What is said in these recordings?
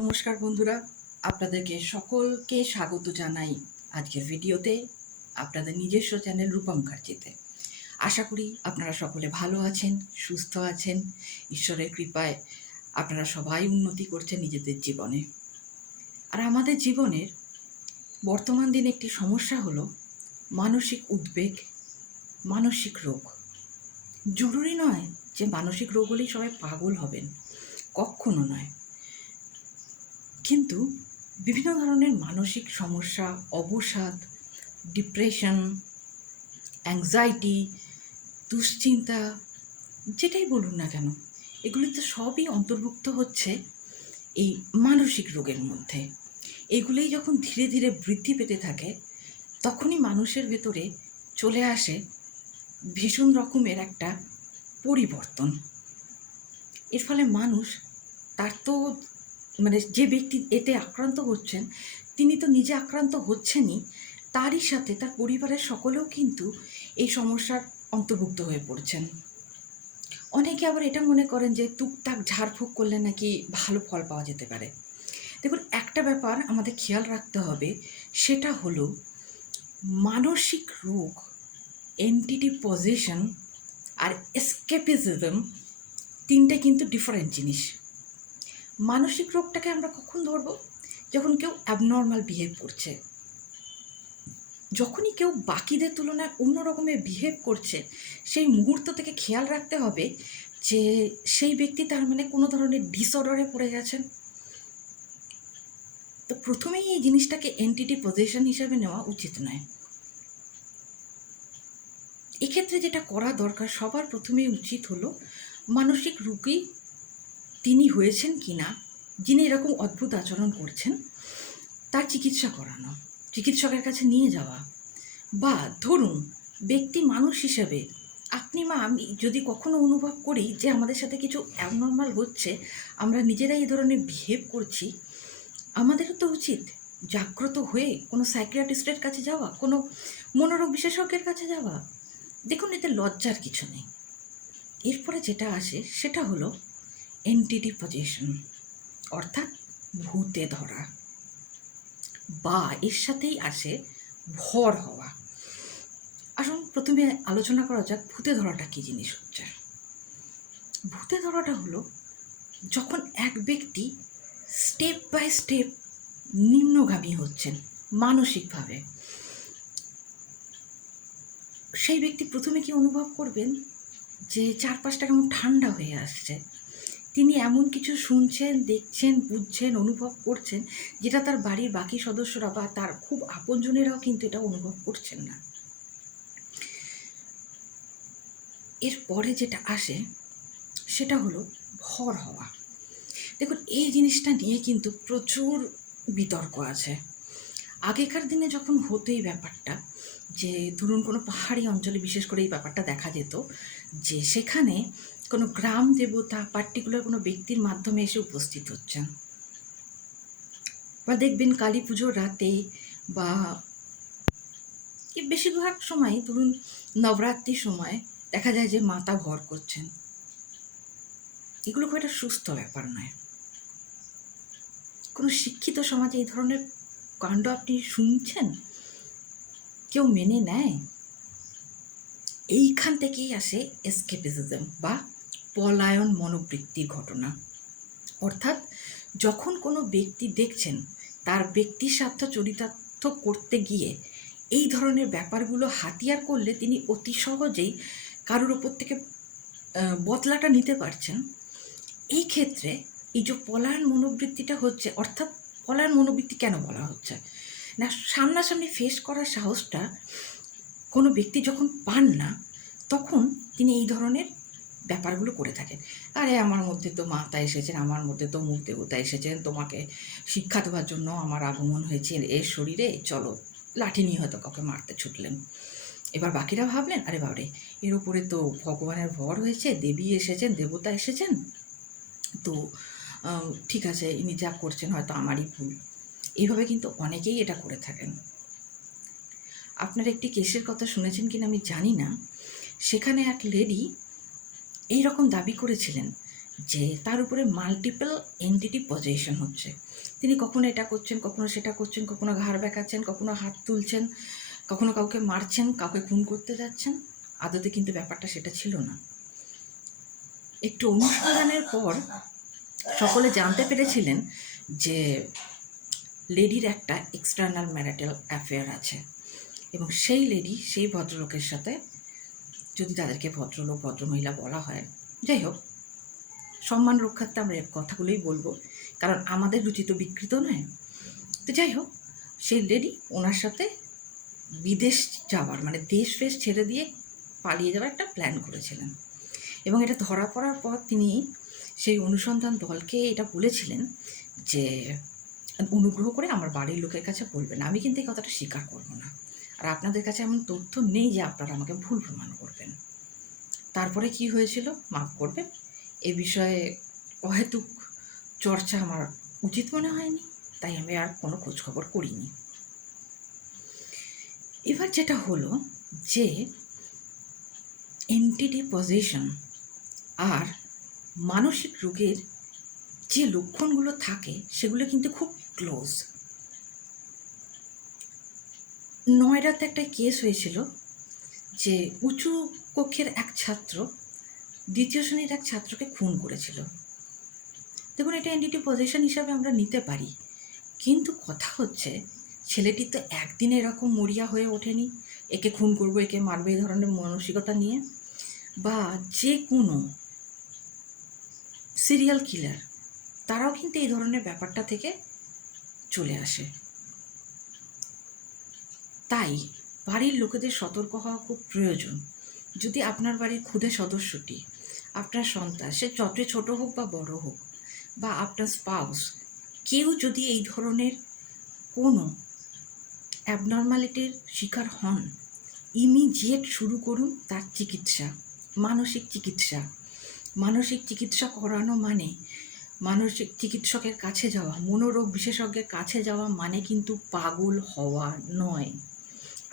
নমস্কার বন্ধুরা, আপনাদেরকে সকলকে স্বাগত জানাই আজকের ভিডিওতে আপনাদের নিজস্ব চ্যানেল রূপম কার্যিতে। আশা করি আপনারা সকলে ভালো আছেন, সুস্থ আছেন। ঈশ্বরের কৃপায় আপনারা সবাই উন্নতি করছেন নিজেদের জীবনে। আর আমাদের জীবনের বর্তমান দিনে একটি সমস্যা হলো মানসিক উদ্বেগ, মানসিক রোগ। জরুরি নয় যে মানসিক রোগ হলেই সবাই পাগল হবেন, কখনো নয়। কিন্তু বিভিন্ন ধরনের মানসিক সমস্যা, অবসাদ, ডিপ্রেশন, অ্যাংজাইটি, দুশ্চিন্তা, যেটাই বলুন না কেন, এগুলিতে সবই অন্তর্ভুক্ত হচ্ছে এই মানসিক রোগের মধ্যে। এগুলোই যখন ধীরে ধীরে বৃদ্ধি পেতে থাকে, তখনই মানুষের ভেতরে চলে আসে ভীষণ রকমের একটা পরিবর্তন। এর ফলে মানুষ তার তো যে ব্যক্তি এতে আক্রান্ত হচ্ছেন, তিনি তো নিজে আক্রান্ত হচ্ছেনই, তারই সাথে তার পরিবারের সকলেও কিন্তু এই সমস্যার অন্তর্ভুক্ত হয়ে পড়ছেন। অনেকে আবার এটা মনে করেন যে টুকটাক ঝাড়ফুঁক করলে নাকি ভালো ফল পাওয়া যেতে পারে। দেখুন, একটা ব্যাপার আমাদের খেয়াল রাখতে হবে, সেটা হলো মানসিক রোগ, এন্টিটি পজেশন আর এসকেপিজম তিনটে কিন্তু ডিফারেন্ট জিনিস। মানসিক রোগটাকে আমরা কখন ধরবো? যখন কেউ অ্যাবনর্মাল বিহেভ করছে, যখনই কেউ বাকিদের তুলনায় অন্য রকমের বিহেভ করছে, সেই মুহূর্ত থেকে খেয়াল রাখতে হবে যে সেই ব্যক্তি তার কোনো ধরনের ডিসঅর্ডারে পড়ে গেছেন। তো প্রথমেই এই জিনিসটাকে এন্টিটি পজেশন হিসাবে নেওয়া উচিত নয়। এক্ষেত্রে যেটা করা দরকার, সবার প্রথমেই উচিত হলো মানসিক রোগী তিনি হয়েছেন কি না, যিনি এরকম অদ্ভুত আচরণ করছেন, তার চিকিৎসা করানো, চিকিৎসকের কাছে নিয়ে যাওয়া। বা ধরুন, ব্যক্তি মানুষ হিসেবে আপনি বা আমি যদি কখনো অনুভব করি যে আমাদের সাথে কিছু অ্যাবনর্মাল হচ্ছে, আমরা নিজেরাই এই ধরনের বিহেভ করছি, আমাদেরও তো উচিত জাগ্রত হয়ে কোনো সাইকিয়াট্রিস্টের কাছে যাওয়া, কোনো মনোরোগ বিশেষজ্ঞের কাছে যাওয়া। দেখুন, এতে লজ্জার কিছু নেই। এরপরে যেটা আসে সেটা হলো এন্টিটি পজেশন, অর্থাৎ ভূতে ধরা, বা এর সাথেই আসে ভর হওয়া। আসুন প্রথমে আলোচনা করা যাক ভূতে ধরাটা কী জিনিস হচ্ছে। ভূতে ধরাটা হলো যখন এক ব্যক্তি স্টেপ বাই স্টেপ নিম্নগামী হচ্ছেন মানসিকভাবে। সেই ব্যক্তি প্রথমে কি অনুভব করবেন যে চারপাশটা কেমন ঠান্ডা হয়ে আসছে। তিনি এমন কিছু শুনছেন, দেখছেন, বুঝছেন, অনুভব করছেন, যেটা তার বাড়ির বাকি সদস্যরা বা তার খুব আপনজনেরাও কিন্তু এটা অনুভব করছেন না। এরপরে যেটা আসে সেটা হলো ভর হওয়া। দেখুন, এই জিনিসটা নিয়ে কিন্তু প্রচুর বিতর্ক আছে। আগেকার দিনে যখন হতো এই ব্যাপারটা, যে ধরুন কোনো পাহাড়ি অঞ্চলে বিশেষ করে এই ব্যাপারটা দেখা যেত, যে সেখানে কোনো গ্রাম দেবতা পার্টিকুলার কোনো ব্যক্তির মাধ্যমে এসে উপস্থিত হচ্ছেন। বা দেখবেন কালী পুজোর রাতে বা বেশিরভাগ সময় ধরুন নবরাত্রির সময় দেখা যায় যে মাতা ভর করছেন। এগুলো খুব একটা সুস্থ ব্যাপার নয়। কোনো শিক্ষিত সমাজে এই ধরনের কাণ্ড আপনি শুনছেন? কেউ মেনে নেয়? এইখান থেকেই আসে এসকেপিজম বা পলায়ন মনোবৃত্তির ঘটনা। অর্থাৎ যখন কোনো ব্যক্তি দেখছেন তার ব্যক্তি স্বার্থ চরিতার্থ করতে গিয়ে এই ধরনের ব্যাপারগুলো হাতিয়ার করলে তিনি অতি সহজেই কারোর ওপর থেকে বদলাটা নিতে পারছেন। এই ক্ষেত্রে এই যে পলায়ন মনোবৃত্তিটা হচ্ছে, অর্থাৎ পলায়ন মনোবৃত্তি কেন বলা হচ্ছে না, সামনাসামনি ফেস করার সাহসটা কোনো ব্যক্তি যখন পান না, তখন তিনি এই ধরনের ব্যাপারগুলো করে থাকেন। আরে আমার মধ্যে তো মাতা এসেছেন, আমার মধ্যে তো মুখ দেবতা এসেছেন, তোমাকে শিক্ষা দেওয়ার জন্য আমার আগমন হয়েছে এর শরীরে, চলো, লাঠি নিয়ে হয়তো কাউকে মারতে ছুটলেন। এবার বাকিরা ভাবলেন, আরে বাবরে, এর উপরে তো ভগবানের ভর হয়েছে, দেবী এসেছেন, দেবতা এসেছেন, তো ঠিক আছে, ইনি যা করছেন হয়তো আমারই ভুল। এইভাবে কিন্তু অনেকেই এটা করে থাকেন। আপনারা একটি কেসের কথা শুনেছেন কিনা আমি জানি না। সেখানে এক লেডি এই রকম দাবি করেছিলেন যে তার উপরে মাল্টিপল এন্টিটি পজেশন হচ্ছে। তিনি কখনো এটা করছেন, কখনো সেটা করছেন, কখনো ঘাড় ব্যাকাচ্ছেন, কখনো হাত তুলছেন, কখনো কাউকে মারছেন, কাউকে খুন করতে যাচ্ছেন। আদতে কিন্তু ব্যাপারটা সেটা ছিল না। একটু অনুসন্ধানের পর সকলে জানতে পেরেছিলেন যে লেডির একটা এক্সটার্নাল ম্যারিটাল অ্যাফেয়ার আছে, এবং সেই লেডি সেই ভদ্রলোকের সাথে, যদি তাদেরকে ভদ্রলোক ভদ্রমহিলা বলা হয়, যাই হোক, সম্মান রক্ষার্থে আমরা কথাগুলোই বলবো, কারণ আমাদের রুচি তো বিকৃত নয়। তো যাই হোক, সেই লেডি ওনার সাথে বিদেশ যাওয়ার, মানে দেশ ফেশ ছেড়ে দিয়ে পালিয়ে যাওয়ার একটা প্ল্যান করেছিলেন, এবং এটা ধরা পড়ার পর তিনি সেই অনুসন্ধান দলকে এটা বলেছিলেন যে অনুগ্রহ করে আমার বাড়ির লোকের কাছে বলবেন। আমি কিন্তু এই কথাটা স্বীকার করবো না, আর আপনাদের কাছে এমন তথ্য নেই যে আপনারা আমাকে ভুল প্রমাণ করবেন। তারপরে কি হয়েছিল মাফ করবেন, এ বিষয়ে অহেতুক চর্চা আমার উচিত মনে হয়নি, তাই আমি আর কোনো খোঁজখবর করিনি। এবার যেটা হলো যে এন্টিটি পজেশন আর মানসিক রোগের যে লক্ষণগুলো থাকে সেগুলো কিন্তু খুব ক্লোজ। নয়ডাতে একটা কেস হয়েছিল যে উঁচু কক্ষের এক ছাত্র দ্বিতীয় শ্রেণীর এক ছাত্রকে খুন করেছিল। দেখুন, এটা এন্টিটি পজেশন হিসাবে আমরা নিতে পারি, কিন্তু কথা হচ্ছে ছেলেটি তো একদিন এরকম মরিয়া হয়ে ওঠেনি, একে খুন করবো, একে মারবে, এই ধরনের মানসিকতা নিয়ে। বা যে কোনো সিরিয়াল কিলার, তারাও কিন্তু এই ধরনের ব্যাপারটা থেকে চলে আসে। তাই বাড়ির লোকেদের সতর্ক হওয়া খুব প্রয়োজন। যদি আপনার বাড়ির ক্ষুদে সদস্যটি, আপনার সন্তান, সে যতই ছোট হোক বা বড় হোক, বা আপনার স্পাউস, কেউ যদি এই ধরনের কোনো অ্যাবনর্মালিটির শিকার হন, ইমিডিয়েট শুরু করুন তার চিকিৎসা, মানসিক চিকিৎসা। মানসিক চিকিৎসা করানো মানে মানসিক চিকিৎসকের কাছে যাওয়া, মনোরোগ বিশেষজ্ঞের কাছে যাওয়া মানে কিন্তু পাগল হওয়া নয়।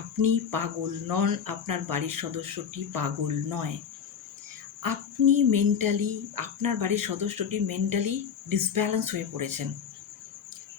আপনি পাগল নন, আপনার বাড়ির সদস্যটি পাগল নয়। আপনি মেন্টালি, আপনার বাড়ির সদস্যটি মেন্টালি ডিসব্যালেন্স হয়ে পড়েছেন।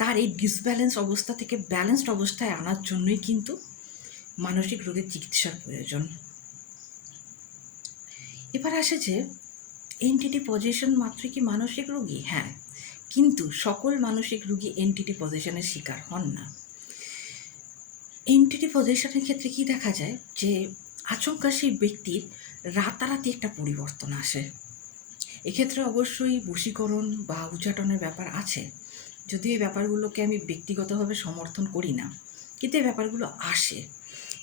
তার এই ডিসব্যালেন্স অবস্থা থেকে ব্যালেন্সড অবস্থায় আনার জন্যই কিন্তু মানসিক রোগের চিকিৎসার প্রয়োজন। এবার আসে যে এনটিটি পজেশন মাত্রই কি মানসিক রোগী? হ্যাঁ, কিন্তু সকল মানসিক রোগী এনটিটি পজেশনের শিকার হন না। এনটিটি পজেশনের ক্ষেত্রে কি দেখা যায় যে আচমকা সেই ব্যক্তির রাতারাতি একটা পরিবর্তন আসে। এক্ষেত্রে অবশ্যই বশীকরণ বা উচ্চাটনের ব্যাপার আছে, যদিও এই ব্যাপারগুলোকে আমি ব্যক্তিগতভাবে সমর্থন করি না, কিন্তু এই ব্যাপারগুলো আসে।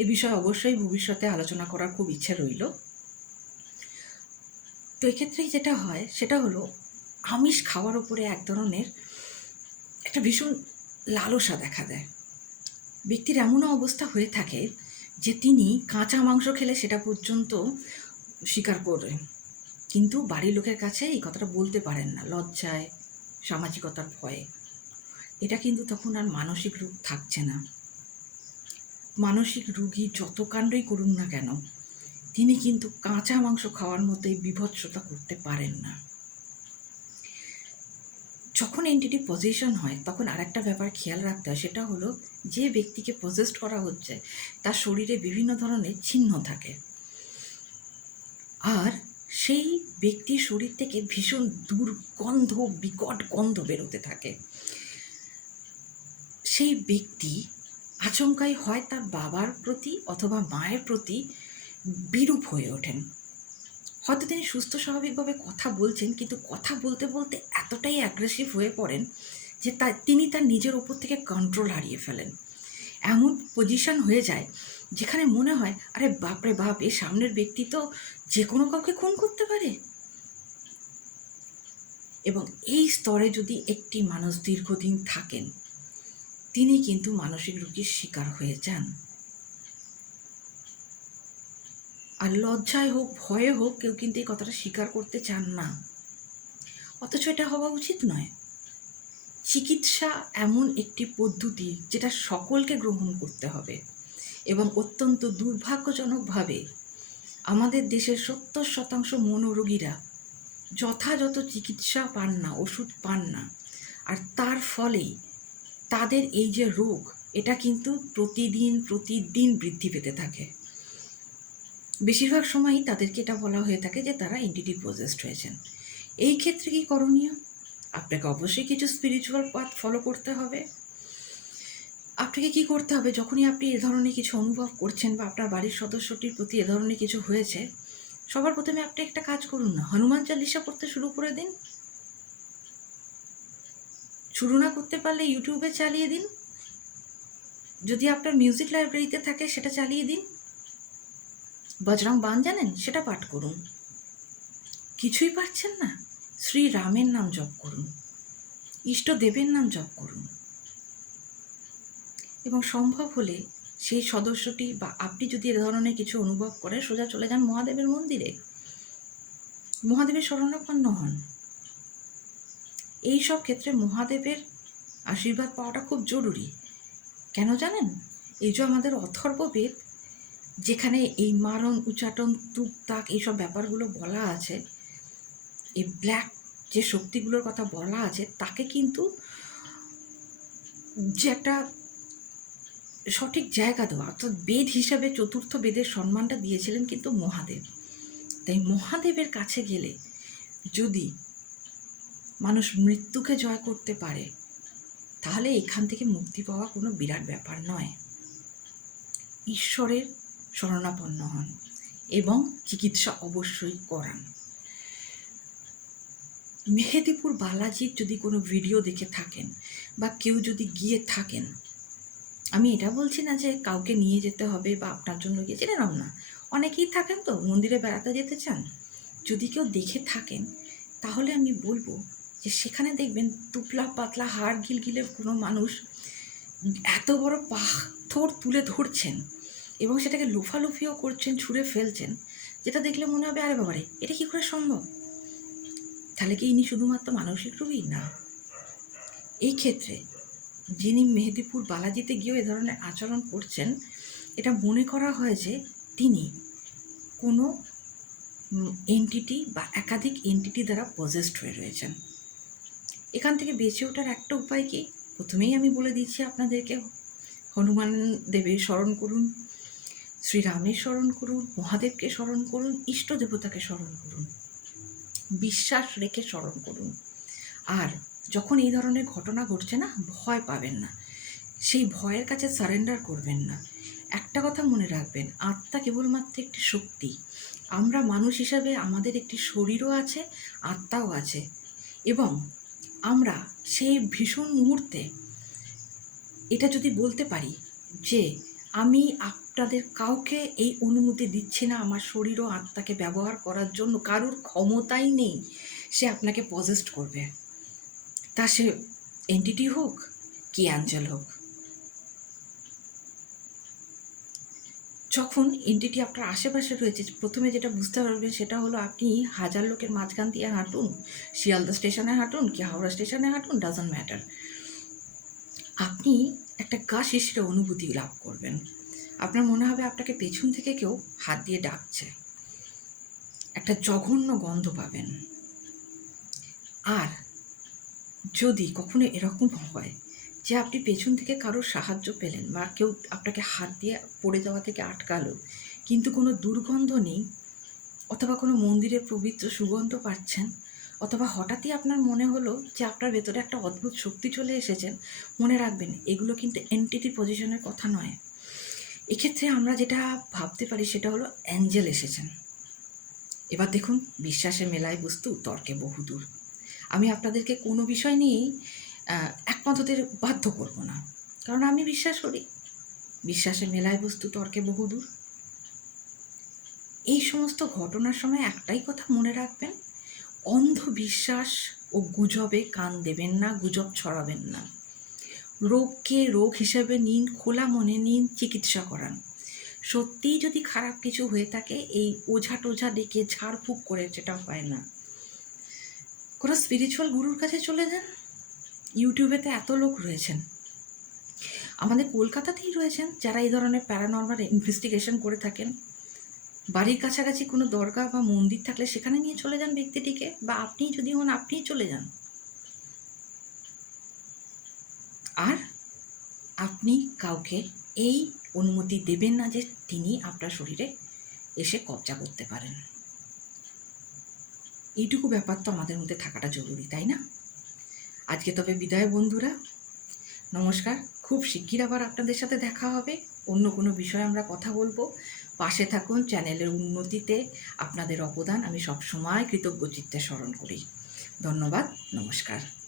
এ বিষয়ে অবশ্যই ভবিষ্যতে আলোচনা করার খুব ইচ্ছে রইল। তো এক্ষেত্রে যেটা হয় সেটা হলো আমিষ খাওয়ার উপরে এক ধরনের একটা ভীষণ লালসা দেখা দেয়। ব্যক্তির এমনও অবস্থা হয়ে থাকে যে তিনি কাঁচা মাংস খেলে সেটা পর্যন্ত স্বীকার করেন, কিন্তু বাড়ির লোকের কাছে এই কথাটা বলতে পারেন না, লজ্জায়, সামাজিকতার ভয়ে। এটা কিন্তু তখন আর মানসিক রোগ থাকছে না। মানসিক রোগী যত কাণ্ডই করুন না কেন, তিনি কিন্তু কাঁচা মাংস খাওয়ার মতোই বিভৎসতা করতে পারেন না। যখন এন্টিটি পজেশন হয় তখন আরেকটা ব্যাপার খেয়াল রাখতে হয়, সেটা হলো যে ব্যক্তিকে পজেস্ট করা হচ্ছে তার শরীরে বিভিন্ন ধরনের চিহ্ন থাকে, আর সেই ব্যক্তির শরীর থেকে ভীষণ দুর্গন্ধ, বিকট গন্ধ বেরোতে থাকে। সেই ব্যক্তি আচমকাই হয় তার বাবার প্রতি অথবা মায়ের প্রতি বিরূপ হয়ে ওঠেন। হয়তো তিনি সুস্থ স্বাভাবিকভাবে কথা বলছেন, কিন্তু কথা বলতে বলতে এতটাই অ্যাগ্রেসিভ হয়ে পড়েন যে তিনি তার নিজের ওপর থেকে কন্ট্রোল হারিয়ে ফেলেন। এমন পজিশন হয়ে যায় যেখানে মনে হয়, আরে বাপরে বাপ, এ সামনের ব্যক্তি তো যে কোনো কাউকে খুন করতে পারে। এবং এই স্তরে যদি একটি মানুষ দীর্ঘদিন থাকেন, তিনি কিন্তু মানসিক রোগীর শিকার হয়ে যান। আর লজ্জায় হোক, ভয়ে হোক, কেউ কিন্তু এই কথাটা স্বীকার করতে চান না, অথচ এটা হওয়া উচিত নয়। চিকিৎসা এমন একটি পদ্ধতি যেটা সকলকে গ্রহণ করতে হবে, এবং অত্যন্ত দুর্ভাগ্যজনকভাবে আমাদের দেশের 70% মনোরোগীরা যথাযথ চিকিৎসা পান না, ওষুধ পান না, আর তার ফলেই তাদের এই যে রোগ, এটা কিন্তু প্রতিদিন প্রতিদিন বৃদ্ধি পেতে থাকে। বেশিরভাগ সময়ই তাদেরকে এটা বলা হয়ে থাকে যে তারা এন্টিটি পজেসড হয়েছেন। এই ক্ষেত্রে কি করণীয়? আপনাকে অবশ্যই কিছু স্পিরিচুয়াল পাথ ফলো করতে হবে। আপনাকে কি করতে হবে, যখনই আপনি এ ধরনের কিছু অনুভব করছেন বা আপনার বাড়ির সদস্যটির প্রতি এ ধরনের কিছু হয়েছে, সবার প্রথমে আপনি একটা কাজ করুন না, হনুমান চালিসা পড়তে শুরু করে দিন। শুরু না করতে পারলে ইউটিউবে চালিয়ে দিন, যদি আপনার মিউজিক লাইব্রেরিতে থাকে সেটা চালিয়ে দিন। বজরং বান জানেন, সেটা পাঠ করুন। কিছুই পারছেন না, শ্রী রামের নাম জপ করুন, ইষ্টদেবের নাম জপ করুন, এবং সম্ভব হলে সেই সদস্যটি বা আপনি যদি এ ধরনের কিছু অনুভব করেন, সোজা চলে যান মহাদেবের মন্দিরে, মহাদেবের শরণাপন্ন হন। এই সব ক্ষেত্রে মহাদেবের আশীর্বাদ পাওয়াটা খুব জরুরি। কেন জানেন? এই যে আমাদের অথর্ববেদ, যেখানে এই মারণ উচ্চাটন তুক তাক এইসব ব্যাপারগুলো বলা আছে, এই ব্ল্যাক যে শক্তিগুলোর কথা বলা আছে, তাকে কিন্তু যে একটা সঠিক জায়গা দেওয়া, অর্থাৎ বেদ হিসাবে চতুর্থ বেদের সম্মানটা দিয়েছিলেন কিন্তু মহাদেব। তাই মহাদেবের কাছে গেলে যদি মানুষ মৃত্যুকে জয় করতে পারে, তাহলে এখান থেকে মুক্তি পাওয়া কোনো বিরাট ব্যাপার নয়। ঈশ্বরের শরণাপন্ন হন এবং চিকিৎসা অবশ্যই করান। মেহেদিপুর বালাজির যদি কোনো ভিডিও দেখে থাকেন বা কেউ যদি গিয়ে থাকেন, আমি এটা বলছি না যে কাউকে নিয়ে যেতে হবে বা আপনার জন্য গিয়েছিলেন, এরম না। অনেকেই থাকেন তো মন্দিরে বেড়াতে যেতে চান, যদি কেউ দেখে থাকেন তাহলে আমি বলবো যে সেখানে দেখবেন তুপলা পাতলা হাড় গিলগিলের কোনো মানুষ এত বড় পাথর তুলে ধরছেন এবং সেটাকে লোফালুফিও করছেন, ছুঁড়ে ফেলছেন, যেটা দেখলে মনে হবে আরে বাবারে, এটা কী করে সম্ভব? তাহলে কি ইনি শুধুমাত্র মানসিক রোগী? না। এই ক্ষেত্রে যিনি মেহেদিপুর বালাজিতে গিয়েও এ ধরনের আচরণ করছেন, এটা মনে করা হয় যে তিনি কোনো এন্টিটি বা একাধিক এন্টিটি দ্বারা পজেসড হয়ে রয়েছেন। এখান থেকে বেঁচে ওঠার একটা উপায় কি? প্রথমেই আমি বলে দিচ্ছি আপনাদেরকে, হনুমান দেবের স্মরণ করুন, শ্রীরামের স্মরণ করুন, মহাদেবকে স্মরণ করুন, ইষ্ট দেবতাকে স্মরণ করুন, বিশ্বাস রেখে স্মরণ করুন। আর যখন এই ধরনের ঘটনা ঘটছে না, ভয় পাবেন না, সেই ভয়ের কাছে সারেন্ডার করবেন না। একটা কথা মনে রাখবেন, আত্মা কেবলমাত্র একটি শক্তি। আমরা মানুষ হিসাবে আমাদের একটি শরীরও আছে, আত্মাও আছে, এবং আমরা সেই ভীষণ মুহূর্তে এটা যদি বলতে পারি যে আমি আপনাদের কাউকে এই অনুমতি দিচ্ছি না আমার শরীর ও আত্মাকে ব্যবহার করার জন্য, কারোর ক্ষমতাই নেই সে আপনাকে পজেস্ট করবে, তা সে এন্টিটি হোক কি অ্যাঞ্জেল হোক। যখন এন্টিটি আপনার আশেপাশে রয়েছে, প্রথমে যেটা বুঝতে পারবেন সেটা হলো, আপনি হাজার লোকের মাঝখান দিয়ে হাঁটুন, শিয়ালদা স্টেশনে হাঁটুন কি হাওড়া স্টেশনে হাঁটুন, ডাজন্ট ম্যাটার, আপনি একটা গা শিশিরে অনুভূতি লাভ করবেন। আপনার মনে হবে আপনাকে পেছন থেকে কেউ হাত দিয়ে ডাকছে, একটা জঘন্য গন্ধ পাবেন। আর যদি কখনো এরকম হয় যে আপনি পেছন থেকে কারোর সাহায্য পেলেন বা কেউ আপনাকে হাত দিয়ে পড়ে যাওয়া থেকে আটকালো, কিন্তু কোনো দুর্গন্ধ নেই, অথবা কোনো মন্দিরের পবিত্র সুগন্ধ পাচ্ছেন, অথবা হঠাৎই আপনার মনে হলো যে আপনার ভেতরে একটা অদ্ভুত শক্তি চলে এসেছেন, মনে রাখবেন এগুলো কিন্তু এন্টিটি পজিশনের কথা নয়। এক্ষেত্রে আমরা যেটা ভাবতে পারি সেটা হলো অ্যাঞ্জেল এসেছেন। এবার দেখুন, বিশ্বাসে মেলায় বস্তু, তর্কে বহুদূর। আমি আপনাদেরকে কোনো বিষয় নিয়েই একমত হতে বাধ্য করব না, কারণ আমি বিশ্বাস করি বিশ্বাসে মেলায় বস্তু, তর্কে বহুদূর। এই সমস্ত ঘটনার সময় একটাই কথা মনে রাখবেন, অন্ধবিশ্বাস ও গুজবে কান দেবেন না, গুজব ছড়াবেন না। রোগকে রোগ হিসেবে নিন, খোলা মনে নিন, চিকিৎসা করান। সত্যিই যদি খারাপ কিছু হয়ে থাকে, এই ওঝা টোঝা ডেকে ঝাড়ফুঁক করে যেটা হয় না, কোনো স্পিরিচুয়াল গুরুর কাছে চলে যান। ইউটিউবেতে এত লোক রয়েছেন, আমাদের কলকাতাতেই রয়েছেন যারা এই ধরনের প্যারানর্মাল ইনভেস্টিগেশন করে থাকেন। বাড়ির কাছাকাছি কোনো দরগা বা মন্দির থাকলে সেখানে নিয়ে চলে যান ব্যক্তিটিকে, বা আপনি যদি হন আপনিই চলে যান। আর আপনি কাউকে এই অনুমতি দেবেন না যে তিনি আপনার শরীরে এসে কবজা করতে পারেন। এইটুকু ব্যাপার তো আমাদের মধ্যে থাকাটা জরুরি, তাই না? আজকে তবে বিদায় বন্ধুরা, নমস্কার। খুব শিগগির আবার আপনাদের সাথে দেখা হবে, অন্য কোনো বিষয়ে আমরা কথা বলবো। পাশে থাকুন, চ্যানেলের উন্নতিতে আপনাদের অবদান আমি সবসময় কৃতজ্ঞ চিত্তে স্মরণ করি। ধন্যবাদ, নমস্কার।